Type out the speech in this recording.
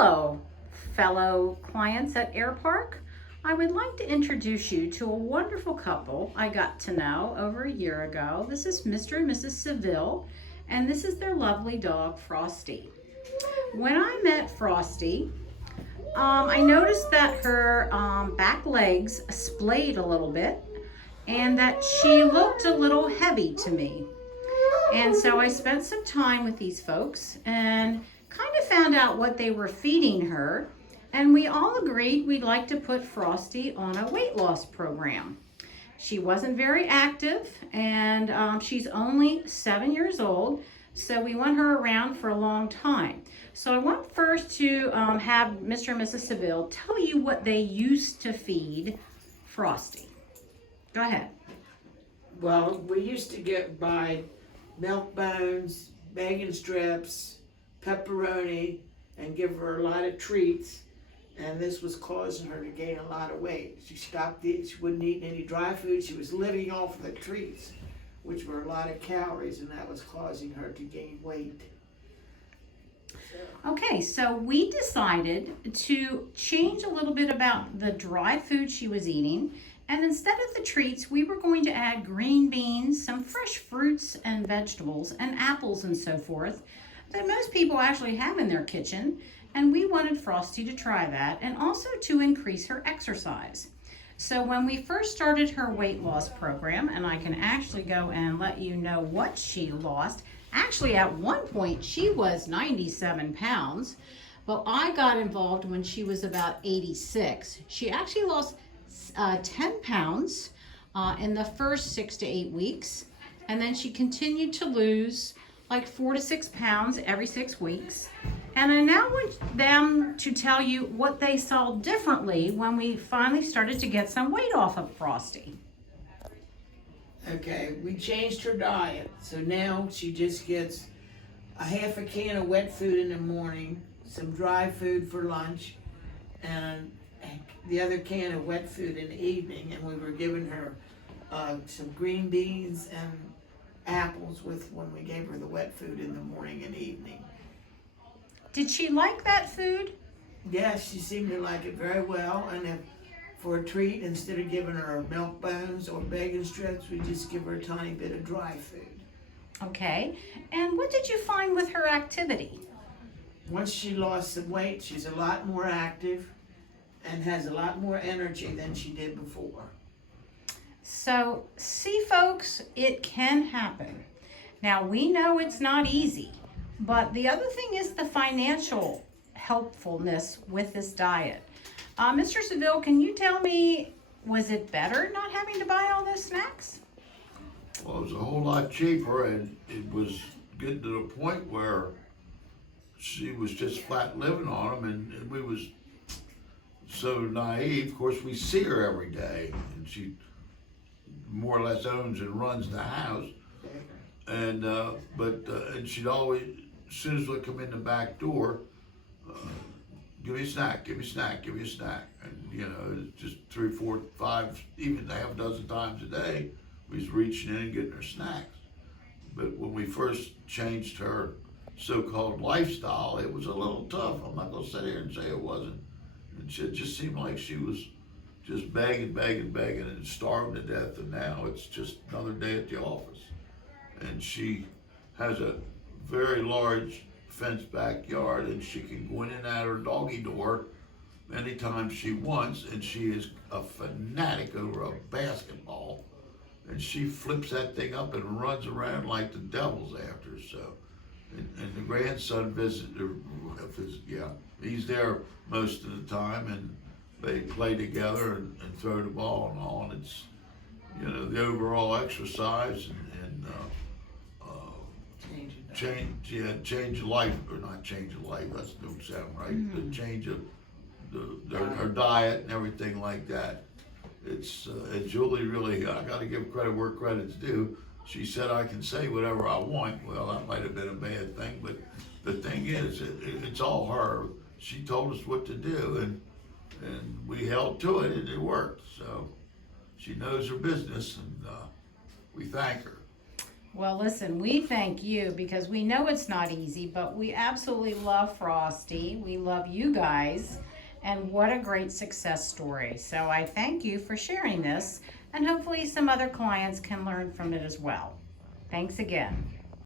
Hello, fellow clients at Air Park. I would like to introduce you to a wonderful couple I got to know over a year ago. This is Mr. and Mrs. Seville, and this is their lovely dog, Frosty. When I met Frosty, I noticed that her back legs splayed a little bit and that she looked a little heavy to me. And so I spent some time with these folks and kind of found out what they were feeding her. And we all agreed we'd like to put Frosty on a weight loss program. She wasn't very active, and she's only 7 years old, so we want her around for a long time. So I want first to have Mr. and Mrs. Seville tell you what they used to feed Frosty. Go ahead. Well, we used to buy milk bones, bacon strips, pepperoni, and give her a lot of treats. And this was causing her to gain a lot of weight. She stopped eating, she wouldn't eat any dry food. She was living off of the treats, which were a lot of calories, and that was causing her to gain weight. Okay, so we decided to change a little bit about the dry food she was eating. And instead of the treats, we were going to add green beans, some fresh fruits and vegetables, and apples and so forth that most people actually have in their kitchen. And we wanted Frosty to try that and also to increase her exercise. So when we first started her weight loss program, and I can actually go and let you know what she lost. Actually, at one point, she was 97 pounds, but I got involved when she was about 86. She actually lost 10 pounds in the first 6 to 8 weeks, and then she continued to lose like 4 to 6 pounds every 6 weeks. And I now want them to tell you what they saw differently when we finally started to get some weight off of Frosty. Okay, we changed her diet. So now she just gets a half a can of wet food in the morning, some dry food for lunch, and the other can of wet food in the evening. And we were giving her some green beans and apples when we gave her the wet food in the morning and evening. Did she like that food? Yes, she seemed to like it very well. And if for a treat, instead of giving her milk bones or bacon strips, we just give her a tiny bit of dry food. Okay, and what did you find with her activity? Once she lost some weight, she's a lot more active and has a lot more energy than she did before. So, see folks, it can happen. Now, we know it's not easy, but the other thing is the financial helpfulness with this diet. Mr. Seville, can you tell me, was it better not having to buy all those snacks? Well, it was a whole lot cheaper, and it was getting to the point where she was just flat living on them, and we was so naive. Of course, we see her every day, and she more or less owns and runs the house. And and she'd always, as soon as we come in the back door, give me a snack, give me a snack, give me a snack. And you know, just 3, 4, 5, even half a dozen times a day, we was reaching in and getting her snacks. But when we first changed her so-called lifestyle, it was a little tough. I'm not gonna sit here and say it wasn't. It just seemed like she was just begging and starving to death, and now it's just another day at the office. And she has a very large fenced backyard, and she can go in and out her doggy door anytime she wants, and she is a fanatic over a basketball, and she flips that thing up and runs around like the devil's after her. So, and the grandson he's there most of the time, and they play together and throw the ball and all. And it's, you know, the overall exercise and change of life, or not change of life, that don't sound right. Mm-hmm. The change of her diet and everything like that. It's and Julie really, I got to give credit where credit's due. She said I can say whatever I want. Well, that might have been a bad thing, but the thing is, it's all her. She told us what to do, and we held to it, and it worked. So she knows her business, and we thank her. Well, listen, we thank you because we know it's not easy, but we absolutely love Frosty. We love you guys, and what a great success story. So I thank you for sharing this, and hopefully some other clients can learn from it as well. Thanks again.